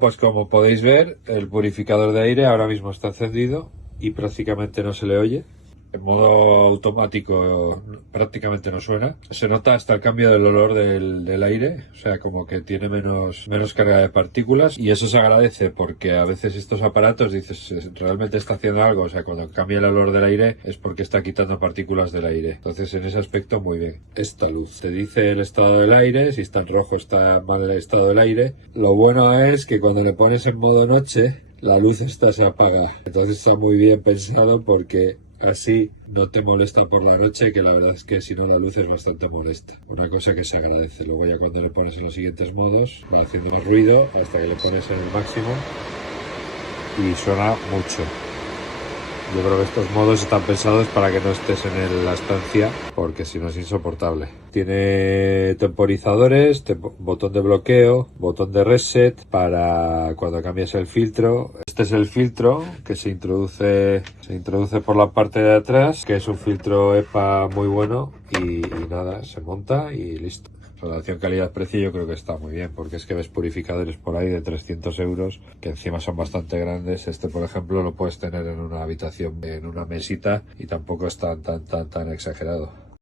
Pues como podéis ver, el purificador de aire ahora mismo está encendido y prácticamente no se le oye. En modo automático prácticamente no suena. Se nota hasta el cambio del olor del aire, o sea, como que tiene menos carga de partículas, y eso se agradece porque a veces estos aparatos dices, realmente está haciendo algo, o sea, cuando cambia el olor del aire es porque está quitando partículas del aire. Entonces, en ese aspecto, muy bien. Esta luz te dice el estado del aire, si está en rojo está mal el estado del aire. Lo bueno es que cuando le pones en modo noche, la luz esta se apaga. Entonces está muy bien pensado porque así no te molesta por la noche, que la verdad es que si no la luz es bastante molesta. Una cosa que se agradece. Luego ya cuando le pones en los siguientes modos va haciendo más ruido hasta que le pones en el máximo y suena mucho. Yo creo que estos modos están pensados para que no estés en la estancia, porque si no es insoportable. Tiene temporizadores, botón de bloqueo, botón de reset para cuando cambies el filtro. Este es el filtro que se introduce por la parte de atrás, que es un filtro EPA muy bueno y nada, se monta y listo. Relación calidad-precio yo creo que está muy bien, porque es que ves purificadores por ahí de 300 euros que encima son bastante grandes. Este, por ejemplo, lo puedes tener en una habitación, en una mesita, y tampoco es tan exagerado.